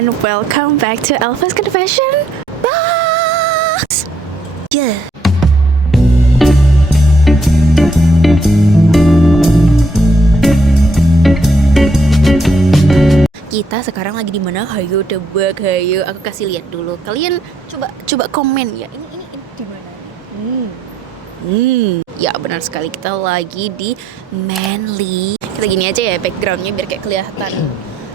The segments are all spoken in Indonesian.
and welcome back to Alpha's Confession Box. Yeah. Kita sekarang lagi di mana? Hayo tebak, hayo. Aku kasih lihat dulu. Kalian coba komen ya. Ini di mana? Ya benar sekali, kita lagi di Manly. Kita gini aja ya backgroundnya biar kayak kelihatan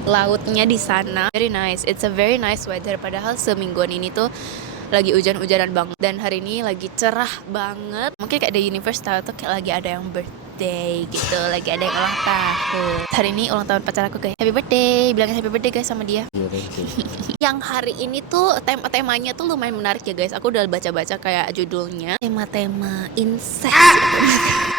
lautnya di sana. Very nice. It's a very nice weather. Padahal semingguan ini tuh lagi hujan-hujanan banget. Dan hari ini lagi cerah banget. Mungkin kayak the universe tahu tuh kayak lagi ada yang birthday gitu, lagi ada yang ulang tahun. Hari ini ulang tahun pacar aku guys. Happy birthday, bilangin happy birthday guys sama dia. Yang hari ini tuh temanya tuh lumayan menarik ya guys. Aku udah baca-baca kayak judulnya tema incest.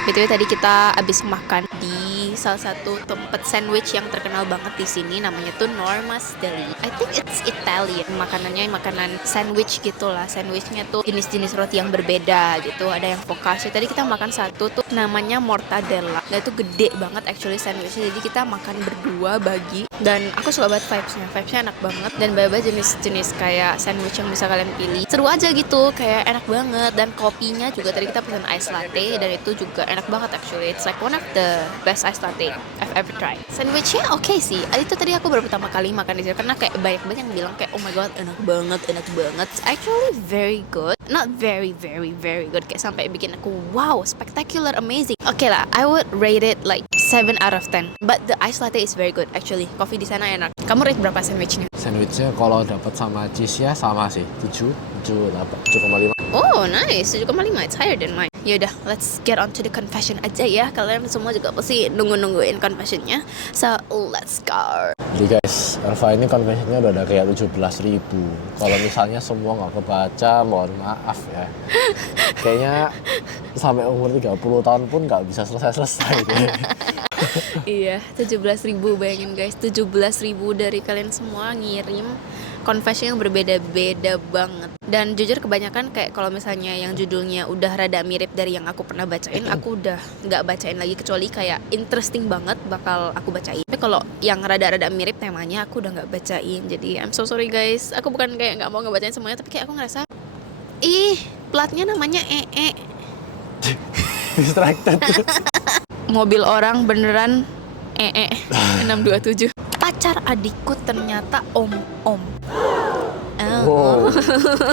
BTW tadi kita abis makan di salah satu tempat sandwich yang terkenal banget di sini, namanya tuh Norma's Deli. I think it's Italian. Makanannya makanan sandwich gitulah. Sandwichnya tuh jenis-jenis roti yang berbeda gitu. Ada yang focaccia. Tadi kita makan satu tuh namanya mortadella. Nah itu gede banget actually sandwichnya. Jadi kita makan berdua bagi. Dan aku suka banget vibesnya. Vibesnya enak banget. Dan banyak jenis-jenis kayak sandwich yang bisa kalian pilih. Seru aja gitu. Kayak enak banget. Dan kopinya juga tadi kita pesan ice latte. Dan itu juga enak banget actually. It's like one of the best ice latte I've ever tried. Sandwichnya oke sih. Itu tadi aku baru pertama kali makan di sini karena kayak banyak banget yang bilang kayak oh my god enak banget. It's actually very good. Not very good. Kayak sampai bikin aku wow, spectacular, amazing. Oke lah, I would rate it like 7 out of 10. But the ice latte is very good actually. Coffee di sana enak. Kamu rate berapa sandwichnya? Sandwichnya kalau dapat sama cheese ya sama sih 7,5. Oh nice, 7,5. It's higher than mine. Yaudah, let's get on to the confession aja ya. Kalian semua juga pasti nungguin confessionnya. So let's go. Jadi guys, Elva ini confessionnya udah ada kayak 17.000. Kalau misalnya semua nggak kebaca, mohon maaf ya. Kayaknya sampai umur 30 tahun pun nggak bisa selesai deh. Iya, 17.000 bayangin guys. 17.000 dari kalian semua ngirim confession yang berbeda-beda banget. Dan jujur kebanyakan kayak kalau misalnya yang judulnya udah rada mirip dari yang aku pernah bacain, aku udah nggak bacain lagi kecuali kayak interesting banget bakal aku bacain. Tapi kalau yang rada-rada mirip temanya aku udah nggak bacain. Jadi I'm so sorry guys. Aku bukan kayak nggak mau ngebacain semuanya, tapi kayak aku ngerasa platnya namanya Distracted. Mobil orang beneran 627. Pacar adikku ternyata om-om. Wow.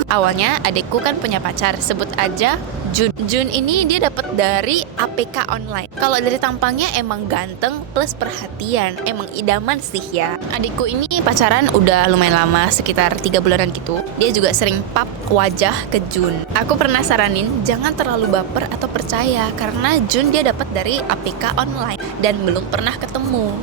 Awalnya adikku kan punya pacar, sebut aja Jun. Jun ini dia dapat dari APK online. Kalau dari tampangnya emang ganteng plus perhatian, emang idaman sih ya. Adikku ini pacaran udah lumayan lama, sekitar 3 bulanan gitu. Dia juga sering pap wajah ke Jun. Aku pernah saranin jangan terlalu baper atau percaya karena Jun dia dapat dari APK online dan belum pernah ketemu.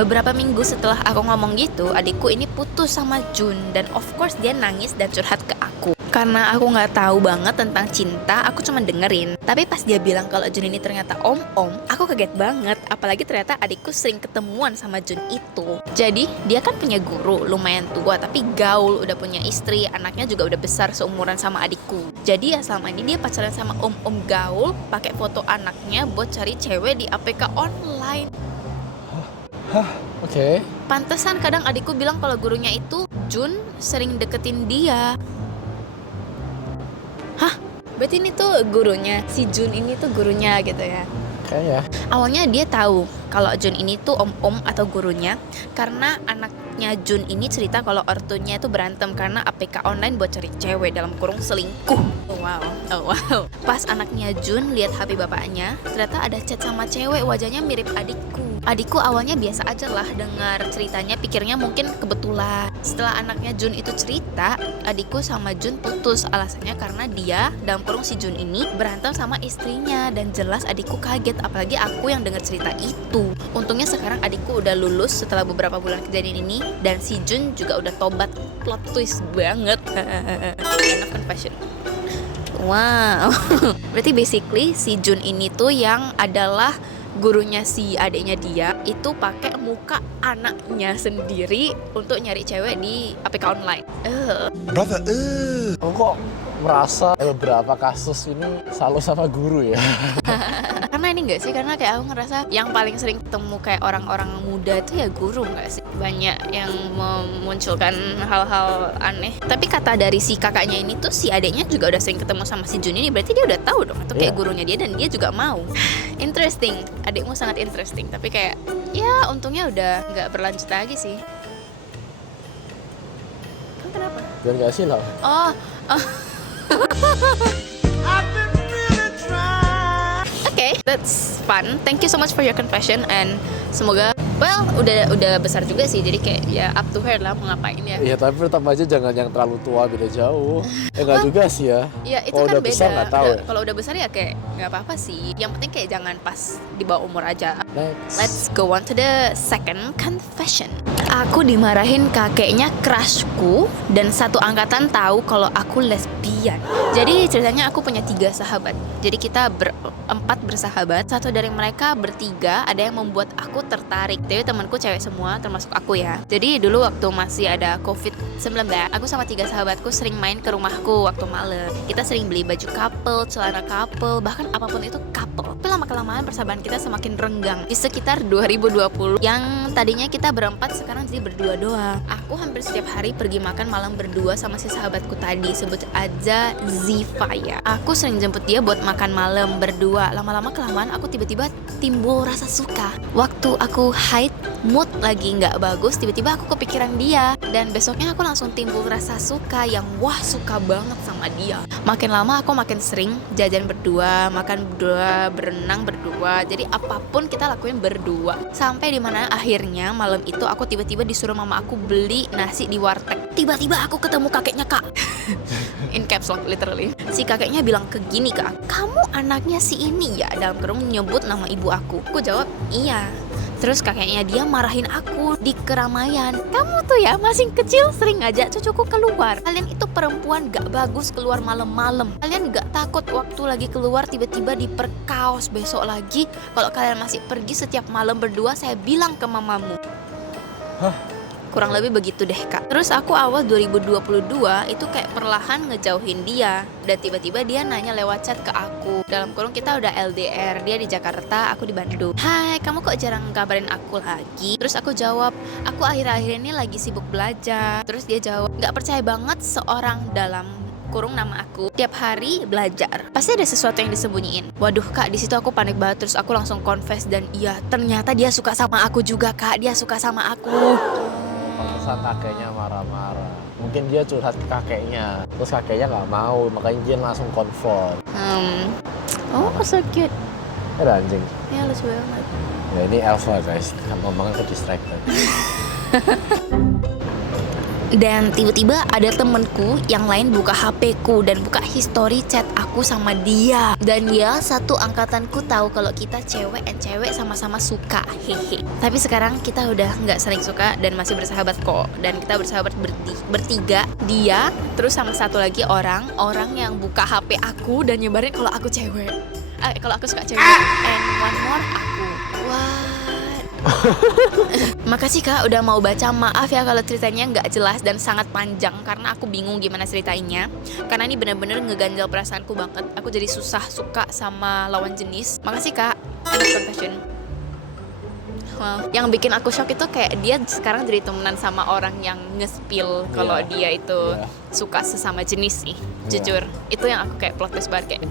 Beberapa minggu setelah aku ngomong gitu, adikku ini putus sama Jun dan of course dia nangis dan curhat ke aku. Karena aku nggak tahu banget tentang cinta, aku cuma dengerin. Tapi pas dia bilang kalau Jun ini ternyata om-om, aku kaget banget. Apalagi ternyata adikku sering ketemuan sama Jun itu. Jadi dia kan punya guru, lumayan tua tapi gaul, udah punya istri, anaknya juga udah besar seumuran sama adikku. Jadi ya selama ini dia pacaran sama om-om gaul, pakai foto anaknya buat cari cewek di APK online. Oke. Pantesan kadang adikku bilang kalau gurunya itu Jun sering deketin dia. Berarti ini tuh gurunya, si Jun ini tuh gurunya gitu ya. Kayaknya. Awalnya dia tahu kalau Jun ini tuh om-om atau gurunya karena anaknya Jun ini cerita kalau ortunya itu berantem karena APK online buat cari cewek dalam kurung selingkuh. Oh wow. Pas anaknya Jun lihat HP bapaknya, ternyata ada chat sama cewek wajahnya mirip adikku. Adikku awalnya biasa aja lah dengar ceritanya, pikirnya mungkin kebetulan. Setelah anaknya Jun itu cerita, adikku sama Jun putus. Alasannya karena dia, dalam kurung si Jun ini, berantem sama istrinya. Dan jelas adikku kaget, apalagi aku yang dengar cerita itu. Untungnya sekarang adikku udah lulus setelah beberapa bulan kejadian ini. Dan si Jun juga udah tobat. Plot twist banget. End of confession. Wow. Berarti basically si Jun ini tuh yang adalah gurunya si adiknya dia itu pakai muka anaknya sendiri untuk nyari cewek di APK online. Brother, aku kok merasa beberapa kasus ini selalu sama guru ya. Karena Karena ini nggak sih, karena kayak aku ngerasa yang paling sering ketemu kayak orang-orang muda itu ya guru nggak sih, banyak yang memunculkan hal-hal aneh. Tapi kata dari si kakaknya ini tuh si adiknya juga udah sering ketemu sama si Jun ini, berarti dia udah tahu dong itu kayak gurunya dia dan dia juga mau. Interesting, adikmu sangat interesting, tapi kayak ya untungnya udah nggak berlanjut lagi sih. Kenapa? Biar nggak silau. Oh. Okay, that's fun. Thank you so much for your confession and semoga udah besar juga sih, jadi kayak ya up to her lah mau ngapain ya. Iya, tapi tetap aja jangan yang terlalu tua beda jauh. Enggak juga sih ya. Ya itu kalau kan udah beda. besar nggak tahu. Kalau udah besar ya kayak nggak apa-apa sih. Yang penting kayak jangan pas di bawah umur aja. Next. Let's go on to the second confession. Aku dimarahin kakeknya crushku dan satu angkatan tahu kalau aku lesbian. Jadi ceritanya aku punya 3 sahabat. Jadi kita berempat bersahabat. Satu dari mereka bertiga ada yang membuat aku tertarik. Jadi temanku cewek semua termasuk aku ya. Jadi dulu waktu masih ada COVID-19, aku sama 3 sahabatku sering main ke rumahku waktu malam. Kita sering beli baju couple, celana couple, bahkan apapun itu couple. Tapi lama-kelamaan persahabatan kita semakin renggang. Di sekitar 2020 yang tadinya kita berempat sekarang jadi berdua doang. Aku hampir setiap hari pergi makan malam berdua sama si sahabatku tadi, sebut aja Ziva ya. Aku sering jemput dia buat makan malam berdua. Lama-lama kelamaan aku tiba-tiba timbul rasa suka. Waktu aku haid, mood lagi nggak bagus, tiba-tiba aku kepikiran dia. Dan besoknya aku langsung timbul rasa suka yang wah suka banget sama dia. Makin lama aku makin sering jajan berdua, makan berdua, berenang berdua. Jadi apapun kita lakuin berdua. Sampai dimana akhirnya malam itu aku tiba-tiba disuruh mama aku beli nasi di warteg. Tiba-tiba aku ketemu kakeknya Kak. In caps lock literally. Si kakeknya bilang ke gini Kak, kamu anaknya si ini ya, dalam kurung menyebut nama ibu aku. Aku jawab iya. Terus kakeknya dia marahin aku di keramaian. Kamu tuh ya masih kecil sering ngajak cucuku keluar. Kalian itu perempuan gak bagus keluar malam-malam. Kalian gak takut waktu lagi keluar tiba-tiba diperkaos besok lagi. Kalau kalian masih pergi setiap malam berdua, saya bilang ke mamamu. Kurang lebih begitu deh Kak. Terus aku awal 2022 itu kayak perlahan ngejauhin dia. Dan tiba-tiba dia nanya lewat chat ke aku. Dalam kurung kita udah LDR. Dia di Jakarta, aku di Bandung. Hai, kamu kok jarang kabarin aku lagi? Terus aku jawab, aku akhir-akhir ini lagi sibuk belajar. Terus dia jawab, gak percaya banget seorang dalam kurung nama aku tiap hari belajar pasti ada sesuatu yang disembunyiin. Waduh Kak, di situ aku panik banget. Terus aku langsung confess dan iya, ternyata dia suka sama aku juga Kak. Dia suka sama aku. Pantesan kakeknya marah-marah. Mungkin dia curhat ke kakeknya, terus kakeknya nggak mau, makanya dia langsung konfront. Oh so cute. Ada anjing. Ya lucu banget. Ya ini Elsa guys, kan ngomongnya ke distracted. Dan tiba-tiba ada temenku yang lain buka HP-ku dan buka history chat aku sama dia. Dan ya satu angkatanku tahu kalau kita cewek and cewek sama-sama suka, hehe. Tapi sekarang kita udah nggak saling suka dan masih bersahabat kok. Dan kita bersahabat bertiga, dia terus sama satu lagi orang yang buka HP aku dan nyebarin kalau aku cewek. Kalau aku suka cewek. And one more aku. Wah. Makasih Kak udah mau baca. Maaf ya kalau ceritanya nggak jelas dan sangat panjang karena aku bingung gimana ceritainnya. Karena ini bener-bener ngeganjal perasaanku banget. Aku jadi susah suka sama lawan jenis. Makasih Kak. Confession. Wow. Yang bikin aku shock itu kayak dia sekarang jadi temenan sama orang yang nge-spill kalau dia itu suka sesama jenis sih. Jujur, itu yang aku kayak plot twist banget kayak.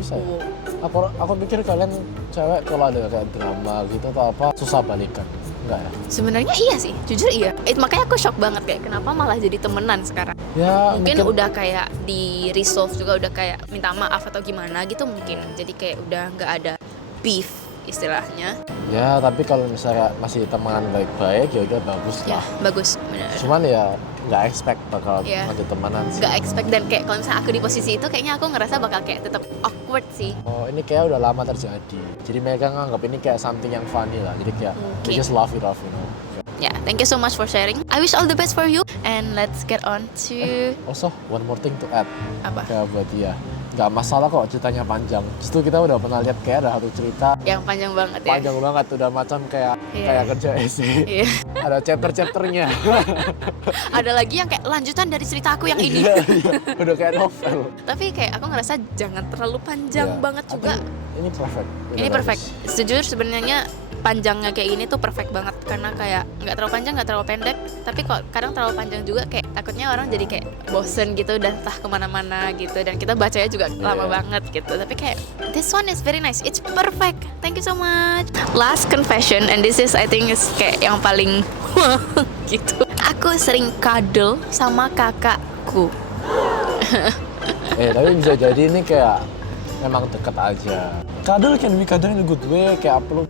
Aku pikir kalian cewek kalau ada kayak drama gitu atau apa susah balikan. Enggak ya? Sebenarnya iya sih, jujur iya. Makanya aku shock banget kayak kenapa malah jadi temenan sekarang. Ya, mungkin udah kayak di resolve juga, udah kayak minta maaf atau gimana gitu mungkin. Jadi kayak udah nggak ada beef istilahnya. Ya, tapi kalau misalnya masih temenan baik-baik ya udah bagus lah. Ya, bagus benar. Cuman ya nggak expect bakal lanjut temenan sih. Nggak expect, dan kayak kalau misalnya aku di posisi itu kayaknya aku ngerasa bakal kayak tetap awkward sih. Oh, ini kayak udah lama terjadi. Jadi mereka nganggap ini kayak something yang funny lah. Jadi kayak we just laugh it off, you know. Yeah, thank you so much for sharing. I wish all the best for you. And let's get on to Also, one more thing to add. Apa? Kayak buat dia. Nggak masalah kok ceritanya panjang. Justru kita udah pernah lihat kayak ada satu cerita yang panjang banget ya. Panjang banget, udah macam kayak kerja essay. Ada chapter-chapternya. Ada lagi yang kayak lanjutan dari cerita aku yang ini. Iya. Udah kayak novel. Tapi kayak aku ngerasa jangan terlalu panjang banget juga. ini perfect. Ini perfect. Sejujur sebenarnya panjangnya kayak gini tuh perfect banget karena kayak nggak terlalu panjang nggak terlalu pendek, tapi kok kadang terlalu panjang juga kayak takutnya orang jadi kayak bosen gitu dan entah kemana-mana gitu, dan kita bacanya juga lama banget gitu. Tapi kayak this one is very nice, it's perfect, thank you so much. Last confession, and this is I think is kayak yang paling gitu. Aku sering cuddle sama kakakku. Tapi bisa jadi ini kayak memang deket aja. Kadal can be kadal in a good way, kayak upload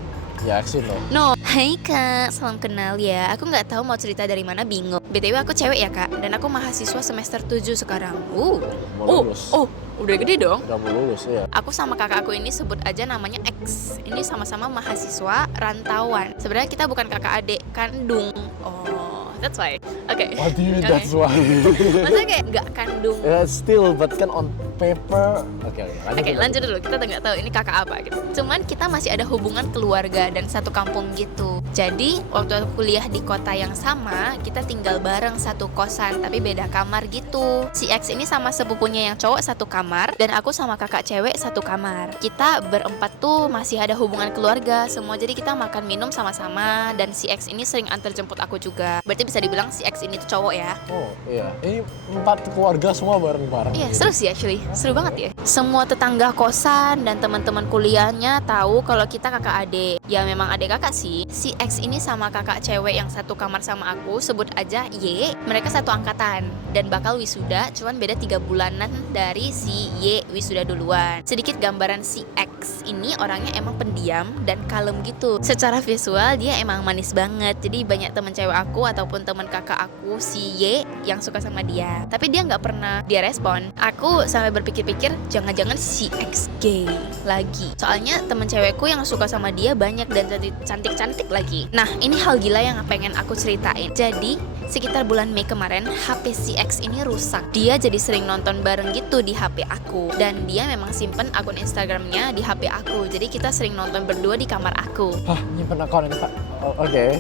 ya sih loh. No, hai kak, salam kenal ya. Aku nggak tahu mau cerita dari mana, bingung. BTW aku cewek ya kak, dan aku mahasiswa semester 7 sekarang. Mau lulus. Udah gede dong. Udah mau lulus ya. Aku sama kakakku ini sebut aja namanya X. Ini sama-sama mahasiswa rantauan. Sebenarnya kita bukan kakak adik kandung. Oh, that's why. Oke. What do you mean that's why? Maksudnya kayak nggak kandung. Yeah, still, but kan on paper. Oke, Lanjut dulu. Kita nggak tahu ini kakak apa gitu. Cuman kita masih ada hubungan keluarga dan satu kampung gitu. Jadi waktu aku kuliah di kota yang sama, kita tinggal bareng satu kosan tapi beda kamar gitu. Si X ini sama sepupunya yang cowok satu kamar, dan aku sama kakak cewek satu kamar. Kita berempat tuh masih ada hubungan keluarga semua, jadi kita makan minum sama-sama, dan si X ini sering antar jemput aku juga. Berarti bisa dibilang si X ini tuh cowok ya. Oh iya, ini 4 keluarga semua bareng-bareng. Iya, seru sih actually. Seru banget ya. Semua tetangga kosan dan teman-teman kuliahnya tahu kalau kita kakak adik. Ya memang adik kakak sih. Si X ini sama kakak cewek yang satu kamar sama aku, sebut aja Y. Mereka satu angkatan dan bakal wisuda, cuman beda 3 bulanan dari si Y wisuda duluan. Sedikit gambaran si X ini orangnya emang pendiam dan kalem gitu. Secara visual dia emang manis banget. Jadi banyak teman cewek aku ataupun teman kakak aku si Y yang suka sama dia. Tapi dia nggak pernah dia respon. Aku sampai berpikir-pikir jangan-jangan si X gay lagi. Soalnya teman cewekku yang suka sama dia banyak dan cantik-cantik lagi. Nah, ini hal gila yang pengen aku ceritain. Jadi, sekitar bulan Mei kemarin, HP si X ini rusak. Dia jadi sering nonton bareng gitu di HP aku. Dan dia memang simpen akun Instagramnya di HP aku. Jadi kita sering nonton berdua di kamar aku. Hah, nyimpen akun Insta. Oke.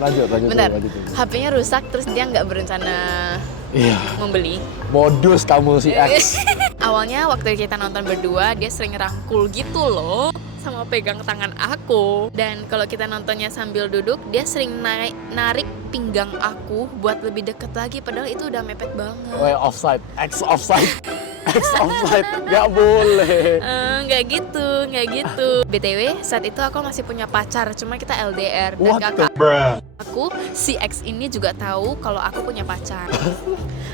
Lanjut. Bentar, HP-nya rusak terus dia nggak berencana membeli. Modus kamu si X. Awalnya waktu kita nonton berdua, dia sering rangkul gitu loh, sama pegang tangan aku. Dan kalau kita nontonnya sambil duduk, dia sering narik pinggang aku buat lebih deket lagi, padahal itu udah mepet banget. Offside. X offside. Gak boleh. Nggak gitu. BTW, saat itu aku masih punya pacar, cuma kita LDR. Dan kakak aku, si X ini juga tahu kalau aku punya pacar.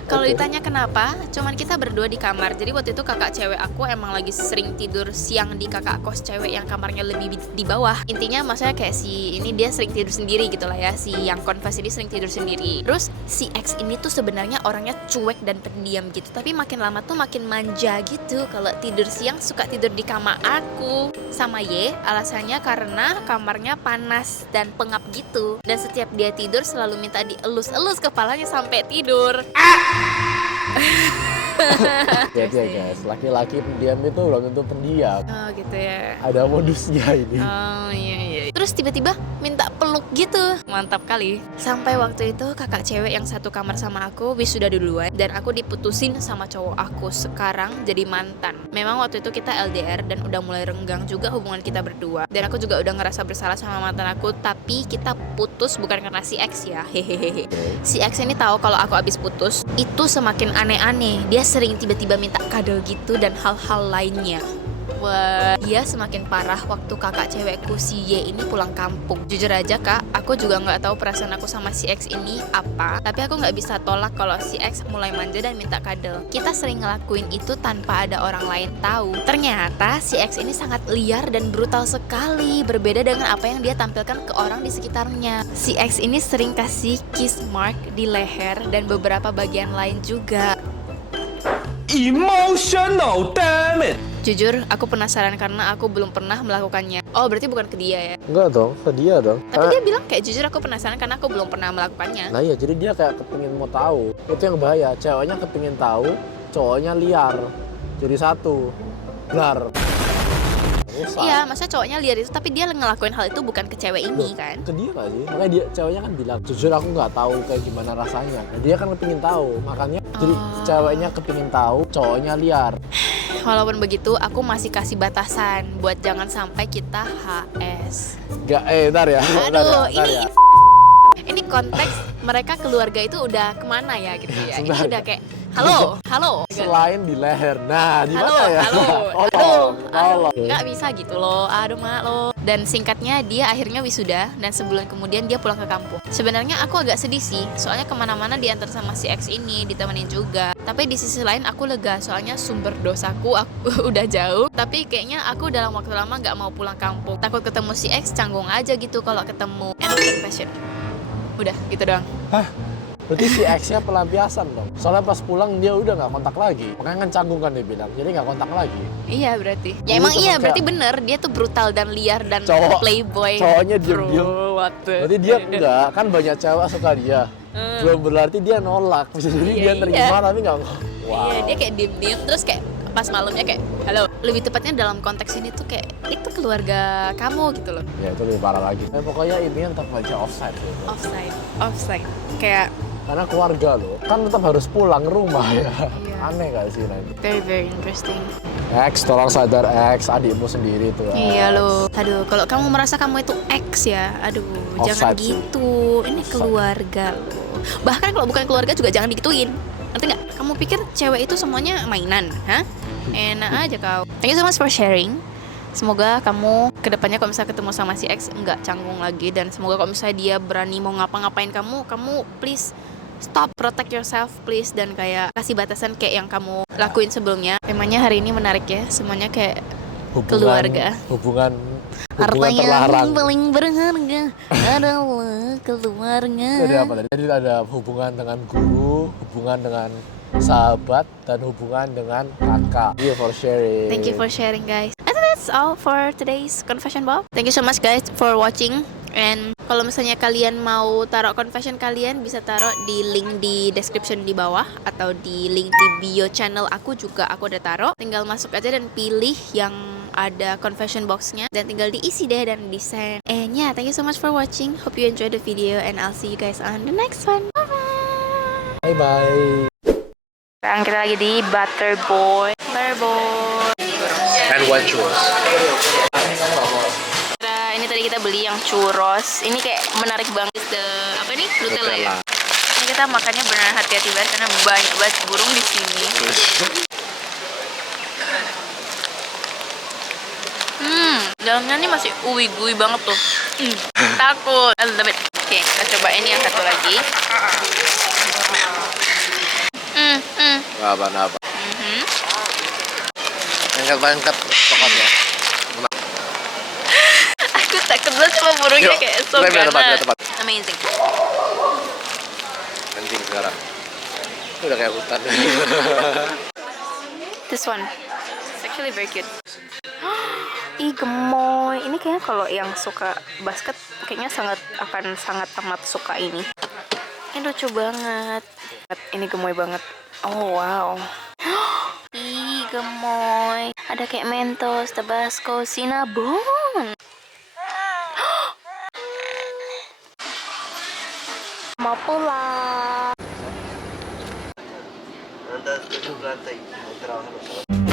Kalau ditanya kenapa, cuman kita berdua di kamar. Jadi waktu itu kakak cewek aku emang lagi sering tidur siang di kakak kos cewek yang kamarnya lebih di bawah. Intinya maksudnya kayak si ini dia sering tidur sendiri gitu lah ya. Si yang confess ini sering tidur sendiri. Terus si X ini tuh sebenarnya orangnya cuek dan pendiam gitu, tapi makin lama tuh makin manja gitu. Kalau tidur siang suka tidur di kamar aku sama Y. Alasannya karena kamarnya panas dan pengap gitu. Dan setiap dia tidur selalu minta dielus-elus kepalanya sampai tidur. Ya guys, laki-laki pendiam itu belum tentu pendiam. Oh gitu ya. Ada modusnya ini. Oh iya. Terus tiba-tiba minta peluk gitu. Mantap kali. Sampai waktu itu kakak cewek yang satu kamar sama aku wisuda duluan, dan aku diputusin sama cowok aku. Sekarang jadi mantan. Memang waktu itu kita LDR dan udah mulai renggang juga hubungan kita berdua. Dan aku juga udah ngerasa bersalah sama mantan aku, tapi kita putus bukan karena si X ya. Hehehe. Si X ini tahu kalau aku abis putus, itu semakin aneh-aneh. Dia sering tiba-tiba minta kado gitu dan hal-hal lainnya. Wah, dia semakin parah waktu kakak cewekku si Y ini pulang kampung. Jujur aja kak, aku juga nggak tahu perasaan aku sama si X ini apa, tapi aku nggak bisa tolak kalau si X mulai manja dan minta kado. Kita sering ngelakuin itu tanpa ada orang lain tahu. Ternyata si X ini sangat liar dan brutal sekali, berbeda dengan apa yang dia tampilkan ke orang di sekitarnya. Si X ini sering kasih kiss mark di leher dan beberapa bagian lain juga. Emotional, damn it. Jujur, aku penasaran karena aku belum pernah melakukannya. Oh, berarti bukan ke dia ya? Enggak dong, ke dia dong. Tapi dia bilang kayak jujur aku penasaran karena aku belum pernah melakukannya. Nah iya, jadi dia kayak kepingin mau tahu. Itu yang bahaya, ceweknya kepingin tahu, cowoknya liar. Jadi satu, blar. Iya, maksudnya cowoknya liar itu, tapi dia ngelakuin hal itu bukan ke cewek ini kan? Ke dia gak sih? Makanya dia, ceweknya kan bilang, jujur aku gak tahu kayak gimana rasanya. Nah, dia kan kepingin tahu, makanya jadi ceweknya kepingin tahu, cowoknya liar. walaupun begitu aku masih kasih batasan buat jangan sampai kita HS. Gak, ntar ya. Aduh, ntar ini ya. ini konteks mereka keluarga itu udah kemana ya gitu ya. Ini Sebentar. udah kayak halo. Selain di leher, nah di Halo, mana ya? aduh, Tolong. nggak bisa gitu loh, aduh mak lo. Dan singkatnya dia akhirnya wisuda dan sebulan kemudian dia pulang ke kampung. Sebenarnya aku agak sedih sih, soalnya kemana-mana diantar sama si X ini, ditemenin juga. Tapi di sisi lain aku lega, soalnya sumber dosaku aku udah jauh. Tapi kayaknya aku dalam waktu lama nggak mau pulang kampung. Takut ketemu si X, canggung aja gitu kalau ketemu. End of confession. Udah, gitu doang. Hah? Berarti si X-nya pelampiasan dong. Soalnya pas pulang dia udah nggak kontak lagi. Makanya kan canggung kan dia bilang. Jadi nggak kontak lagi. Iya berarti. Ya Ini emang cuma iya kayak- berarti bener. Dia tuh brutal dan liar dan playboy. Cowoknya diem-diem. Bro, what the- Berarti dia enggak, kan banyak cewek suka dia. Belum berarti dia nolak. Bisa jadi Iya, dia terima iya. tapi nggak. Wow. Iya, dia kayak diem-diem terus kayak pas malamnya kayak halo. Lebih tepatnya dalam konteks ini tuh kayak itu keluarga kamu gitu loh. Ya itu lebih parah lagi. Pokoknya ini yang tetap aja offside gitu. Offside. Kayak Karena keluarga lo kan tetap harus pulang rumah ya. Iya. Aneh gak sih Ren? very interesting. X, tolong sadar X, adikmu sendiri tuh. Iya X. loh. Aduh, kalau kamu merasa kamu itu X ya, aduh, jangan Offside sih. gitu. Ini Offside. keluarga loh. Bahkan kalau bukan keluarga juga jangan digituin. Ngerti nggak? Kamu pikir cewek itu semuanya mainan, hah? Enak aja kau. Thank you so much for sharing. Semoga kamu kedepannya kalau misalnya ketemu sama si X nggak canggung lagi, dan semoga kalau misalnya dia berani mau ngapa-ngapain kamu please stop, protect yourself please, dan kayak kasih batasan kayak yang kamu lakuin sebelumnya. Temanya hari ini menarik ya, semuanya kayak keluarga. Hubungan Harta yang terlarang. paling berharga adalah keluarga. Jadi apa tadi? Jadi ada hubungan dengan guru, hubungan dengan sahabat, dan hubungan dengan kakak. Thank you for sharing. Thank you for sharing, guys. I think that's all for today's confession box. Thank you so much guys for watching. And kalau misalnya kalian mau taruh confession kalian, bisa taruh di link di description di bawah atau di link di bio channel aku juga aku udah taruh. Tinggal masuk aja dan pilih yang ada confession boxnya dan tinggal diisi deh dan di send. And yeah, thank you so much for watching. Hope you enjoyed the video and I'll see you guys on the next one. Bye bye. Bye bye. Sekarang kita lagi di Butterboy. And one churros. Ini tadi kita beli yang churros. Ini kayak menarik banget. Apa ini? Nutella ya. Ini kita makannya benar hati-hati banget karena banyak banget burung di sini. Dalamnya ini masih uwi-gui banget tuh. Takut. A little bit. Oke, kita coba ini yang satu lagi. Apa? Angkat pokoknya. Aku takut banget sama burungnya Yuk, kayak so biar ganas. tempat. Amazing. Anjing sekarang. Itu udah kayak hutan. This one. It's actually very cute. Ih gemoy. Ini kayaknya kalau yang suka basket kayaknya akan sangat amat suka ini. Ini lucu banget. Ini gemoy banget. Oh wow. Ih gemoy. Ada kayak Mentos, Tabasco, Cinnabon. Mau pulang. Anda setuju berantai? Mau terawal.